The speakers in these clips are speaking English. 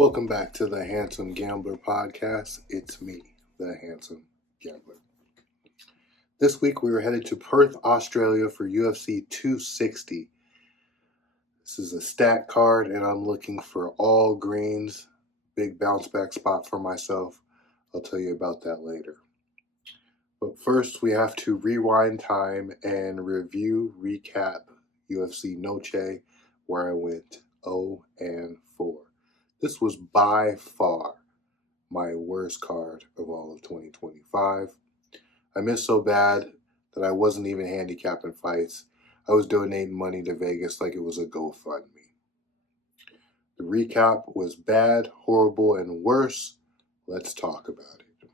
Welcome back to the Handsum Gambler podcast. It's me, the Handsum Gambler. This week we were headed to Perth, Australia for UFC 260. This is a stat card and I'm looking for all greens. Big bounce back spot for myself. I'll tell you about that later. But first we have to rewind time and recap UFC Noche, where I went 0-4. This was by far my worst card of all of 2025. I missed so bad that I wasn't even handicapping fights. I was donating money to Vegas like it was a GoFundMe. The recap was bad, horrible, and worse. Let's talk about it.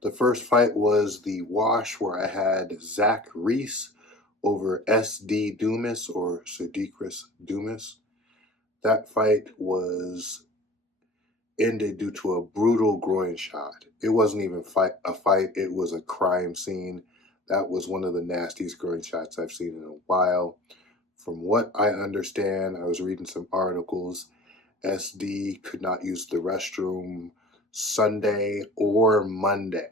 The first fight was the wash where I had Zach Reyes over SD Dumas or Sudikris Dumas. That fight was ended due to a brutal groin shot. It wasn't even a fight, it was a crime scene. That was one of the nastiest groin shots I've seen in a while. From what I understand, I was reading some articles, SD could not use the restroom Sunday or Monday.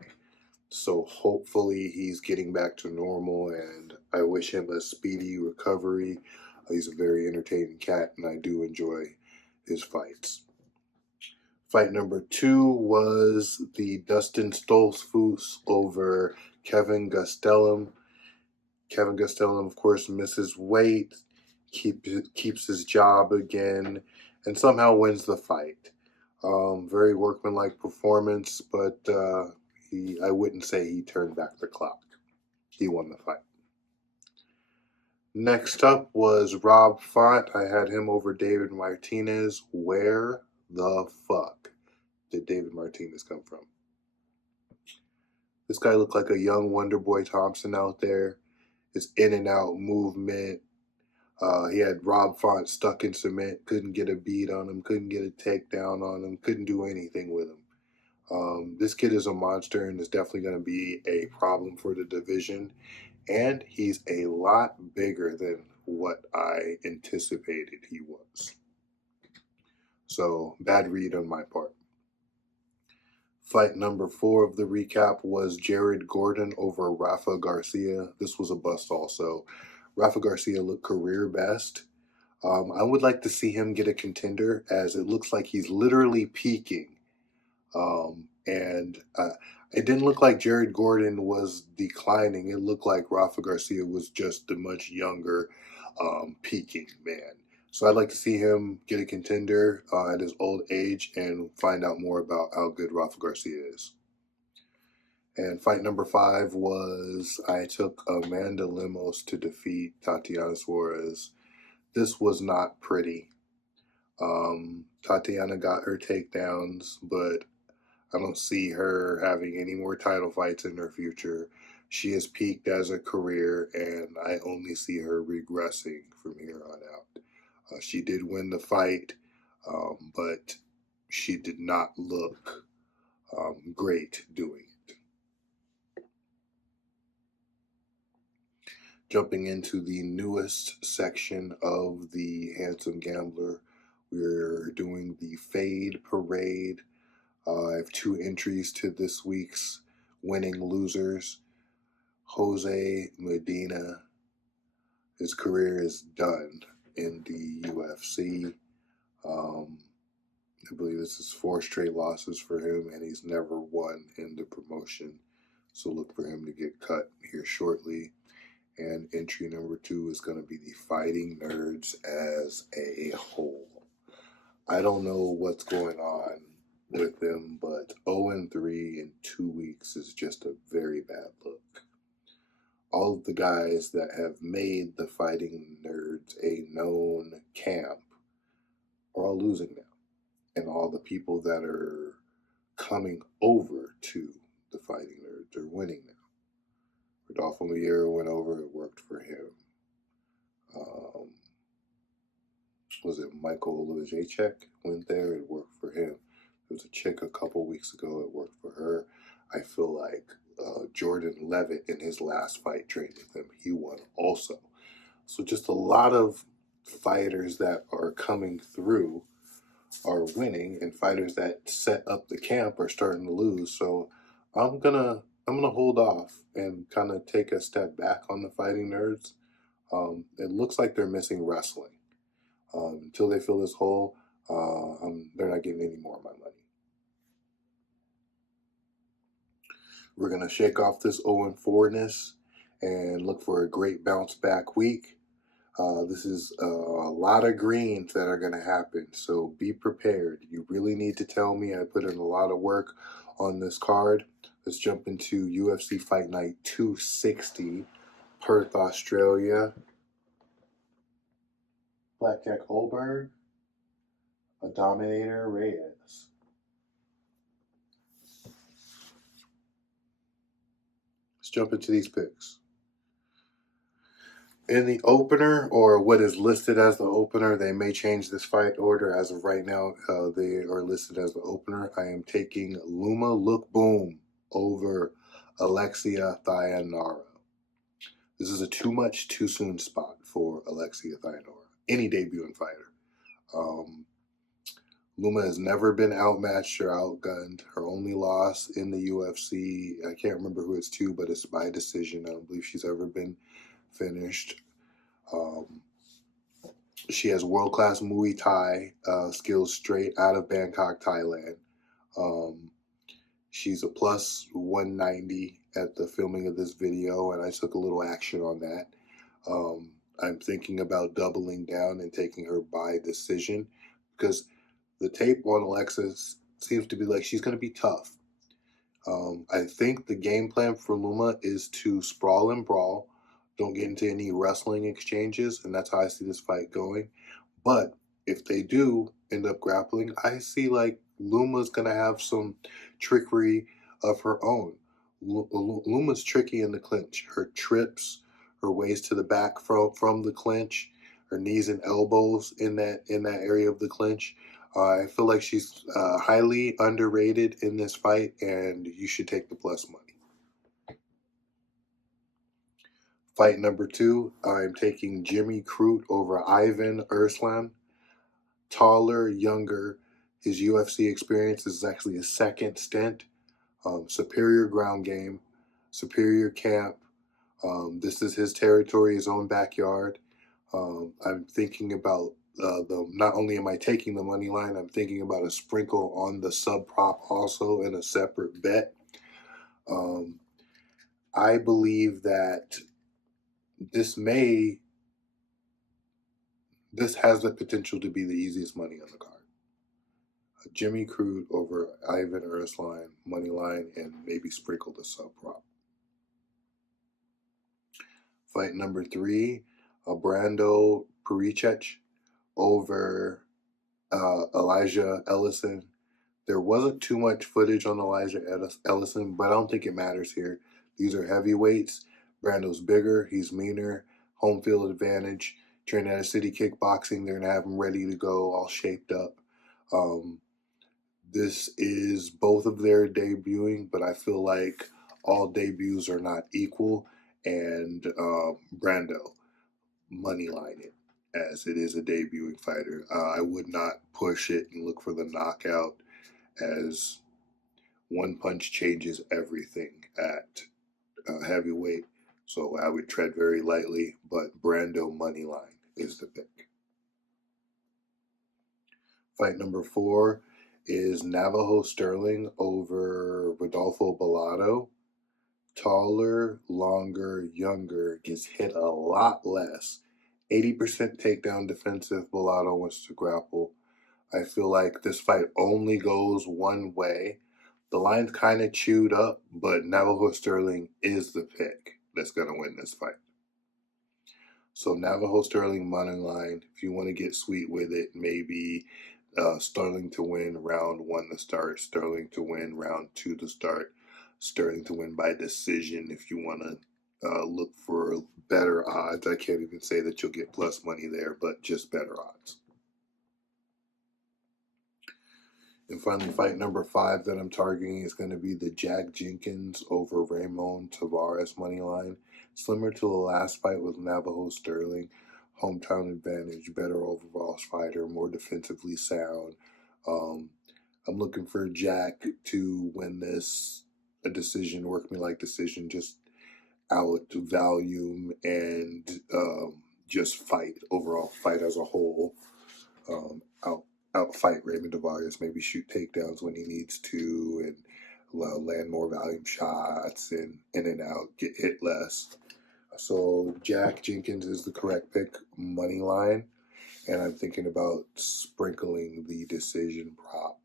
So hopefully he's getting back to normal, and I wish him a speedy recovery. He's a very entertaining cat, and I do enjoy his fights. Fight number 2 was the Dustin Stoltzfus over Kevin Gastelum. Kevin Gastelum, of course, misses weight, keeps his job again, and somehow wins the fight. Very workmanlike performance, but I wouldn't say he turned back the clock. He won the fight. Next up was Rob Font. I had him over David Martinez. Where the fuck did David Martinez come from? This guy looked like a young Wonder Boy Thompson out there. His in and out movement. He had Rob Font stuck in cement. Couldn't get a beat on him. Couldn't get a takedown on him. Couldn't do anything with him. This kid is a monster and is definitely going to be a problem for the division. And he's a lot bigger than what I anticipated he was. So, bad read on my part. Fight number 4 of the recap was Jared Gordon over Rafa Garcia. This was a bust also. Rafa Garcia looked career best. I would like to see him get a contender, as it looks like he's literally peaking. It didn't look like Jared Gordon was declining. It looked like Rafa Garcia was just a much younger, peaking man. So I'd like to see him get a contender at his old age and find out more about how good Rafa Garcia is. And fight number 5 was I took Amanda Lemos to defeat Tatiana Suarez. This was not pretty. Tatiana got her takedowns, but I don't see her having any more title fights in her future. She has peaked as a career, and I only see her regressing from here on out. She did win the fight, but she did not look great doing it. Jumping into the newest section of the Handsum Gambler, we're doing the Fade Parade. I have 2 entries to this week's winning losers. Jose Medina, his career is done in the UFC. I believe this is 4 straight losses for him, and he's never won in the promotion. So look for him to get cut here shortly. And entry number 2 is going to be the Fighting Nerds as a whole. I don't know what's going on with them, but 0-3 in 2 weeks is just a very bad look. All of the guys that have made the Fighting Nerds a known camp are all losing now. And all the people that are coming over to the Fighting Nerds are winning now. Rodolfo Miera went over, it worked for him. Was it Michael Olajacek went there, it worked for him. There was a chick a couple weeks ago, it worked for her. I feel like Jordan Levitt in his last fight trained with him, he won also. So just a lot of fighters that are coming through are winning, and fighters that set up the camp are starting to lose. So I'm gonna hold off and kind of take a step back on the fighting nerds. It looks like they're missing wrestling. Until they fill this hole, they're not getting any more of my money. We're gonna shake off this 0-4-ness and look for a great bounce back week. This is a lot of greens that are going to happen, so be prepared. You really need to tell me. I put in a lot of work on this card. Let's jump into UFC Fight Night 260, Perth, Australia. Blackjack Ulberg, a Dominator Reyes. Let's jump into these picks. In the opener, or what is listed as the opener, they may change this fight order. As of right now, they are listed as the opener. I am taking Luma Look Boom over Alexia Thayanara. This is a too much, too soon spot for Alexia Thayanara, any debuting fighter. Luma has never been outmatched or outgunned. Her only loss in the UFC, I can't remember who it's to, but it's by decision. I don't believe she's ever been finished. She has world-class Muay Thai skills straight out of Bangkok, Thailand. She's a plus 190 at the filming of this video, and I took a little action on that. I'm thinking about doubling down and taking her by decision because the tape on Alexis seems to be like she's going to be tough. I think the game plan for Luma is to sprawl and brawl, don't get into any wrestling exchanges, and that's how I see this fight going. But if they do end up grappling, I see like Luma's going to have some trickery of her own. Luma's tricky in the clinch. Her trips, her ways to the back from the clinch, her knees and elbows in that area of the clinch. I feel like she's highly underrated in this fight, and you should take the plus money. Fight number 2, I'm taking Jimmy Crute over Ivan Erslan. Taller, younger. His UFC experience is actually his second stint. Superior ground game, superior camp. This is his territory, his own backyard. I'm thinking about not only am I taking the money line, I'm thinking about a sprinkle on the sub prop also in a separate bet. I believe that this has the potential to be the easiest money on the card. Jimmy Crute over Ivan Erslan, money line, and maybe sprinkle the sub prop. Fight number 3, Brando Pericec over Elijah Ellison. There wasn't too much footage on Elijah Ellison, but I don't think it matters here. These are heavyweights. Brando's bigger. He's meaner. Home field advantage. Training at a city kickboxing. They're going to have him ready to go, all shaped up. This is both of their debuting, but I feel like all debuts are not equal. And Brando, moneyline it, as it is a debuting fighter. I would not push it and look for the knockout, as one punch changes everything at heavyweight. So I would tread very lightly, but Brando moneyline is the pick. Fight number 4 is Navajo Sterling over Rodolfo Bellato. Taller, longer, younger, gets hit a lot less. 80% takedown defensive. Bellato wants to grapple. I feel like this fight only goes one way. The line's kind of chewed up, but Navajo Sterling is the pick that's going to win this fight. So Navajo Sterling money line. If you want to get sweet with it, maybe Sterling to win round 1 to start, Sterling to win round 2 to start, Sterling to win by decision if you want to look for better odds. I can't even say that you'll get plus money there, but just better odds. And finally, fight number 5 that I'm targeting is going to be the Jack Jenkins over Ramon Tavares money line. Similar to the last fight with Navajo Sterling, hometown advantage, better overall fighter, more defensively sound. I'm looking for Jack to win this a decision, workmanlike decision, just out volume and just fight, overall fight as a whole. Out fight Raymond Tavares, maybe shoot takedowns when he needs to, and land more volume shots and in and out, get hit less. So Jack Jenkins is the correct pick, money line, and I'm thinking about sprinkling the decision prop.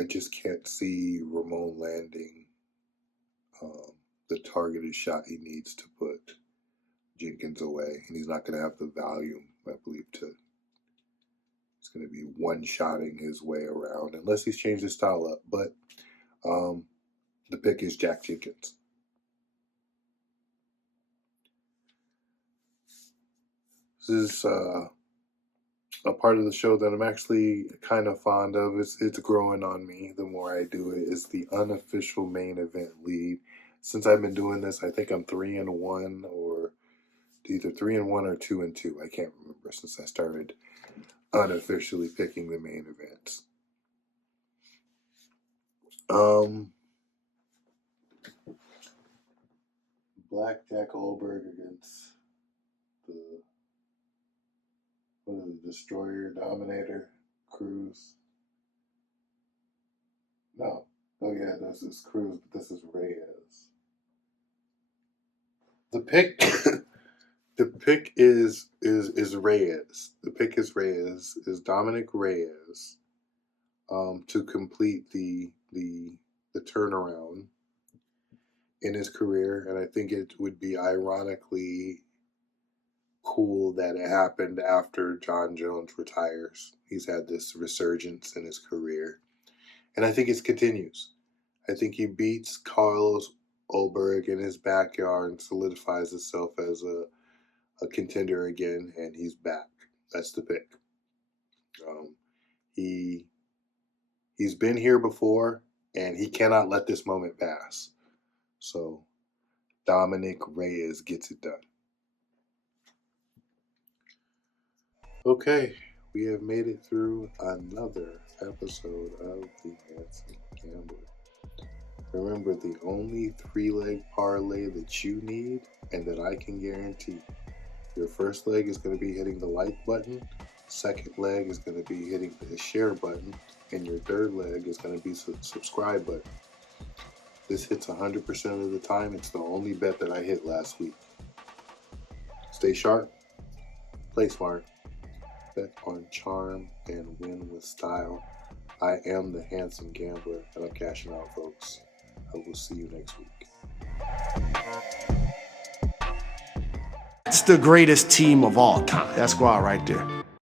I just can't see Ramon landing the targeted shot he needs to put Jenkins away, and he's not going to have the volume, I believe, to. It's going to be one-shotting his way around, unless he's changed his style up. But the pick is Jack Jenkins. This is a part of the show that I'm actually kind of fond of. It's growing on me the more I do it. It's the unofficial main event lead. Since I've been doing this, I think I'm 3-1, or either 3-1 or 2-2. I can't remember since I started unofficially picking the main events. Blackjack Ulberg against the Destroyer, Dominator, Cruz. No. Oh yeah, this is Cruz, but this is Reyes. The pick the pick is Reyes. The pick is Reyes, is Dominic Reyes, to complete the turnaround in his career, and I think it would be ironically cool that it happened after John Jones retires. He's had this resurgence in his career, and I think it continues. I think he beats Carlos Ulberg in his backyard and solidifies himself as a contender again, and he's back. That's the pick. He's been here before, and he cannot let this moment pass. So Dominic Reyes gets it done. Okay, we have made it through another episode of the Handsum Gambler. Remember, the only 3-leg parlay that you need and that I can guarantee. Your first leg is going to be hitting the like button, second leg is going to be hitting the share button, and your third leg is going to be the subscribe button. This hits 100% of the time. It's the only bet that I hit last week. Stay sharp, play smart, bet on charm, and win with style. I am the Handsum Gambler, and I'm cashing out, folks. I will see you next week. It's the greatest team of all time. That squad right there.